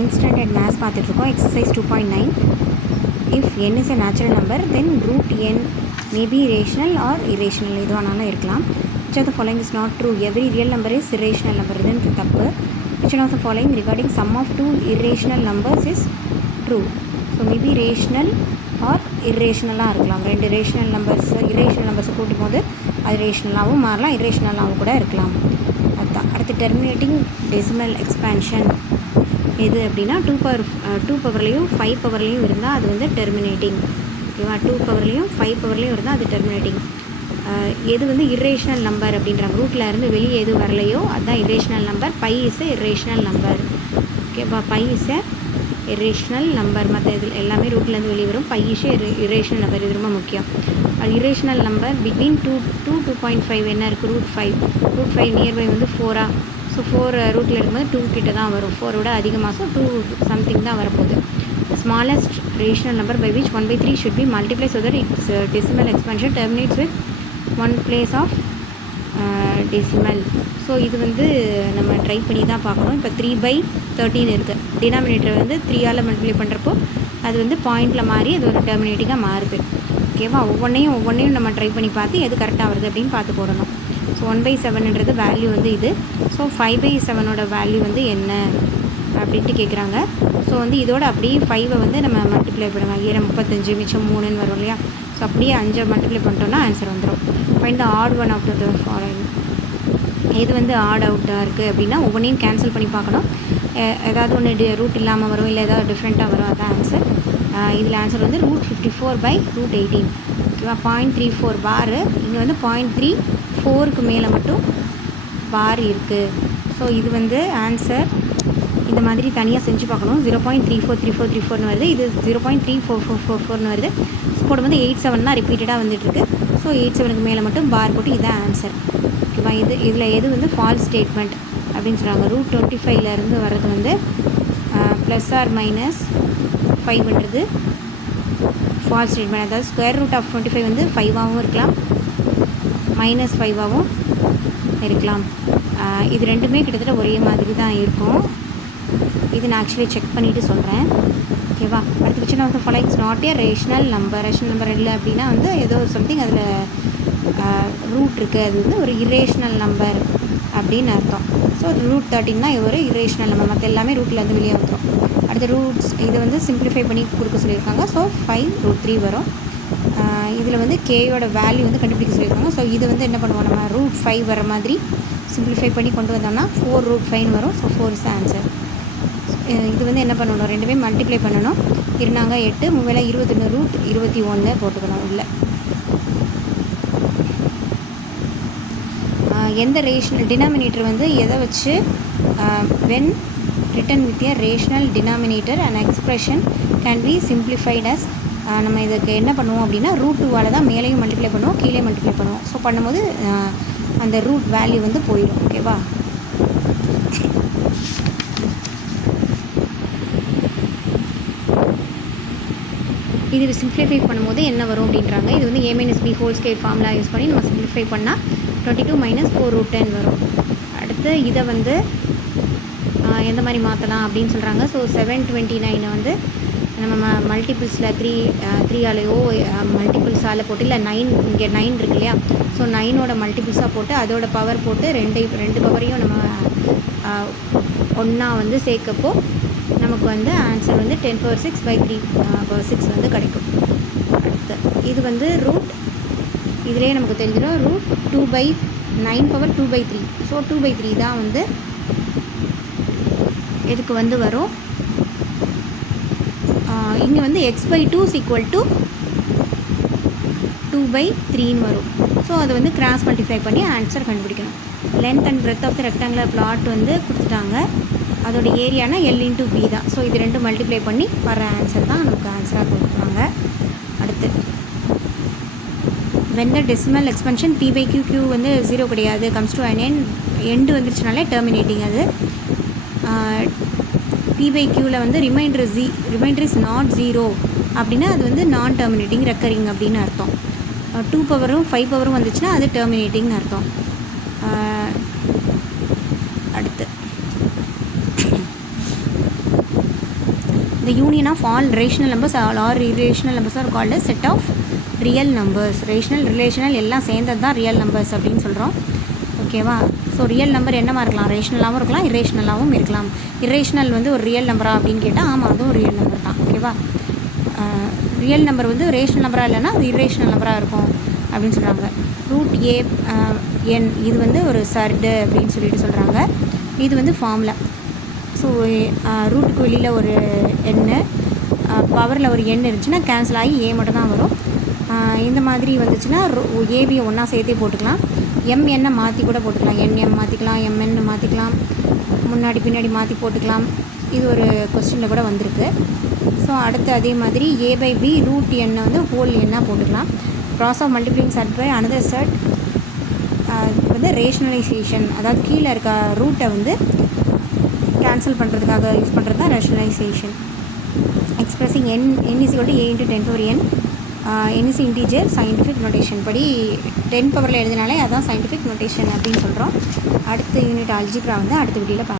9th standard maths பார்த்துட்ருக்கோம். exercise 2.9. if n is a natural number then root n may be rational or irrational. எது வேணாலும் இருக்கலாம். which of the following is not true? every real number is irrational number. இதுன்னு தப்பு. which one of the following regarding sum of two irrational numbers is true? so maybe rational or irrationalaக இருக்கலாம். ரெண்டு rational numbers irrational நம்பர்ஸை கூட்டும் போது அது ரேஷ்னலாகவும் மாறலாம், irrationalaகவும் கூட இருக்கலாம். அதுதான். அடுத்து டெர்மினேட்டிங் டெசிமல் எக்ஸ்பேன்ஷன் எது அப்படின்னா 2 பவர்லேயும் 5 பவர்லேயும் இருந்தால் அது வந்து டெர்மினேட்டிங். ஓகேவா? 2 பவர்லேயும் 5 பவர்லேயும் இருந்தால் அது டெர்மினேட்டிங். எது வந்து irrational நம்பர் அப்படின்றாங்க, ரூட்டில் இருந்து வெளியே எது வரலையோ அதுதான் irrational number. Pi is irrational number. ஓகேவா? Pi is irrational number. மற்ற இதில் எல்லாமே ரூட்லேருந்து வெளியே வரும். Pi is irrational number. இது ரொம்ப முக்கியம். irrational நம்பர் பிட்வீன் 2.5 என்ன இருக்குது? ரூட் 5 நியர்பை வந்து 4. ஸோ 4 ரூட்டில் இருக்கும்போது 2 கிட்ட தான் வரும். 4 விட அதிகமாக, ஸோ 2 சம்திங் தான் வரப்போகுது. Smallest rational number by which 1/3 should be multiply so that its decimal expansion terminates with 1 place of decimal. So இது வந்து நம்ம ட்ரை பண்ணி தான் பார்க்கணும். இப்போ 3/13 இருக்குது. டினாமினேட்டர் வந்து 3ஆல் மல்டிப்ளை பண்ணுறப்போ அது வந்து பாயிண்டில் மாறி அது ஒரு டெர்மினேட்டிங்காக மாறுது. ஓகேவா? ஒவ்வொன்றையும் நம்ம ட்ரை பண்ணி பார்த்து எது கரெக்டாக வருது அப்படின்னு பார்த்து போடணும். ஸோ 1/7ன்றது வேல்யூ வந்து இது. ஸோ 5/7ஓட வேல்யூ வந்து என்ன அப்படின்ட்டு கேட்குறாங்க. ஸோ வந்து இதோட அப்படியே 5 வந்து நம்ம மல்டிப்ளை பண்ணுவோம். 35 மிச்சம் 3ன்னு வரும் இல்லையா? ஸோ அப்படியே 5 மல்டிப்ளை பண்ணிட்டோம்னா ஆன்சர் வந்துடும். Find the odd one of the following. எது வந்து ஆட் அவுட்டாக இருக்குது அப்படின்னா ஒவ்வொன்றையும் கேன்சல் பண்ணி பார்க்கணும். ஏதாவது ஒன்று ரூட் இல்லாமல் வரும், இல்லை ஏதாவது டிஃப்ரெண்ட்டாக வரும், அதான் ஆன்சர். இதில் ஆன்சர் வந்து √54/√18. ஓகேவா? 0.34 பார். இங்கே வந்து 0.34க்கு மேலே மட்டும் பார் இருக்குது. ஸோ இது வந்து ஆன்சர் இந்த மாதிரி தனியாக செஞ்சு பார்க்கணும். 0.343434ன்னு வருது. இது 0.3444ன்னு வருது. ஸோ போடும்போது 87 தான் ரிப்பீட்டடாக வந்துட்டுருக்கு. ஸோ 87க்கு மேலே மட்டும் பார் போட்டு இதுதான் ஆன்சர். ஓகேவா? இதில் எது வந்து ஃபால்ஸ் ஸ்டேட்மெண்ட் அப்படின்னு சொல்கிறாங்க. √25லேருந்து வர்றது வந்து +or-5ன்றது ஃபால்ஸ் ஸ்டேட்மெண்ட். அதாவது √25 வந்து 5ஆகவும் இருக்கலாம், -5ஆகவும் இருக்கலாம். இது ரெண்டுமே கிட்டத்தட்ட ஒரே மாதிரி தான் இருக்கும். இது நான் ஆக்சுவலி செக் பண்ணிவிட்டு சொல்கிறேன். ஓகேவா? அடுத்த விஷயம் வந்து followings not a rational number. Rational number இல்லை அப்படின்னா வந்து ஏதோ சம்திங் அதில் ரூட் இருக்குது, அது வந்து ஒரு irrational நம்பர் அப்படின்னு அர்த்தம். ஸோ √13 தான் ஒரு irrational நம்பர். மற்ற எல்லாமே ரூட்டில் வந்து வெளியே வந்துடும். அடுத்த ரூட்ஸ் இதை வந்து சிம்பிளிஃபை பண்ணி கொடுக்க சொல்லியிருக்காங்க. ஸோ 5√3 வரும். இதில் வந்து கேயோட வேல்யூ வந்து கண்டுபிடிக்க சொல்லியிருக்காங்க. ஸோ இது வந்து என்ன பண்ணுவோம், நம்ம √5 வர மாதிரி சிம்பிளிஃபை பண்ணி கொண்டு வந்தோம்னா 4√5 வரும். So 4 is the answer. இது வந்து என்ன பண்ணணும், ரெண்டுமே மல்டிப்ளை பண்ணணும். இருந்தாங்க 8 3 21 √21 போட்டுக்கணும் உள்ள. எந்த ரேஷனல் டினாமினேட்டர் வந்து எதை வச்சு when written with a rational denominator an expression can be simplified as நம்ம இதுக்கு என்ன பண்ணுவோம் அப்படின்னா √2ஆல் தான் மேலேயும் மல்டிப்ளை பண்ணுவோம், கீழே மல்டிப்ளை பண்ணுவோம். ஸோ பண்ணும்போது அந்த ரூட் வேல்யூ வந்து போயிடும். ஓகேவா? இது சிம்பிளிஃபை பண்ணும்போது என்ன வரும் அப்படின்றாங்க. இது வந்து a-b whole square formula use பண்ணி நம்ம சிம்பிளிஃபை பண்ணால் 22 - 4√10 வரும். அடுத்து இதை வந்து எந்த மாதிரி மாற்றலாம் அப்படின்னு சொல்கிறாங்க. ஸோ 729 வந்து நம்ம மல்டிபிள்ஸில் 3ஆலையோ மல்டிபிள்ஸால் போட்டு, இல்லை 9 இங்கே 9 இருக்கு இல்லையா? ஸோ 9ஓட மல்டிபிள்ஸாக போட்டு அதோட பவர் போட்டு ரெண்டு பவரையும் நம்ம ஒன்றா வந்து சேர்க்கப்போ நமக்கு வந்து ஆன்சர் வந்து 10⁶/3/6 வந்து கிடைக்கும். அடுத்து இது வந்து இதிலே நமக்கு தெரிஞ்சிடும் √2/9 ஸோ 2/3 தான் வந்து இதுக்கு வந்து வரும். இங்கே வந்து x/2 = 2/3ன்னு வரும். ஸோ அதை வந்து கிராஸ் மல்டிஃபை பண்ணி ஆன்சர் கண்டுபிடிக்கணும். Length and breadth of the rectangular plot வந்து கொடுத்துட்டாங்க. அதோட ஏரியானா L/B தான். ஸோ இது ரெண்டும் மல்டிப்ளை பண்ணி வர ஆன்சர் தான் நமக்கு ஆன்சராக கொடுக்குறாங்க. அடுத்து when the decimal expansion p/q வந்து 0 கிடையாது, comes to an end வந்துருச்சுனாலே டெர்மினேட்டிங். அது p/qவில் வந்து ரிமைண்டர் இஸ் நாட் 0 அப்படின்னா அது வந்து நான் டெர்மினேட்டிங் ரெக்கரிங் அப்படின்னு அர்த்தம். 2 பவரும் 5 பவரும் வந்துச்சுன்னா அது டெர்மினேட்டிங்னு அர்த்தம். அடுத்து The union of all rational numbers or irrational numbers are called a set of real numbers. rational relational எல்லாம் சேர்ந்தது தான் ரியல் நம்பர்ஸ் அப்படின்னு சொல்கிறோம். ஓகேவா? ஸோ ரியல் நம்பர் என்னமா இருக்கலாம்? ரேஷ்னலாகவும் இருக்கலாம், இரேஷ்னலாகவும் இருக்கலாம். இரேஷ்னல் வந்து ஒரு ரியல் நம்பரா அப்படின்னு கேட்டால் ஆமாம், அதுவும் ரியல் நம்பர் தான். ஓகேவா? ரியல் நம்பர் வந்து ரேஷ்னல் நம்பராக இல்லைன்னா அது இரேஷ்னல் நம்பராக இருக்கும் அப்படின்னு சொல்கிறாங்க. ரூட் ஏ என் இது வந்து ஒரு சர்டு அப்படின்னு சொல்லிட்டு சொல்கிறாங்க. இது வந்து ஃபார்முலா. ஸோ ரூட்டுக்கு வெளியில் ஒரு எண்ணு, பவரில் ஒரு எண் இருந்துச்சுன்னா கேன்சல் ஆகி ஏ மட்டும் தான் வரும். இந்த மாதிரி வந்துச்சுன்னா ஏபியை ஒன்றா சேர்த்தே போட்டுக்கலாம். எம்என்னை மாற்றி கூட போட்டுக்கலாம். என்எம் மாற்றிக்கலாம், எம்என்னு மாற்றிக்கலாம், முன்னாடி பின்னாடி மாற்றி போட்டுக்கலாம். இது ஒரு கொஸ்டினில் கூட வந்திருக்கு. ஸோ அடுத்து அதே மாதிரி ஏ பை பி ரூட் எண்ணை வந்து ஹோல் எண்ணாக போட்டுக்கலாம். Process of multiplying set by another set வந்து ரேஷ்னலைசேஷன், அதாவது கீழே இருக்க ரூட்டை வந்து கேன்சல் பண்ணுறதுக்காக யூஸ் பண்ணுறது தான் rationalisation. Expressing n is equal to a into 10 power n. n is integer scientific notation படி 10 பவரில் எழுதினாலே அதான் சயின்டிஃபிக் நோட்டேஷன் அப்படின்னு சொல்கிறோம். அடுத்த யூனிட் அல்ஜிப்ரா வந்து அடுத்த வீடியோவில் பார்க்கலாம்.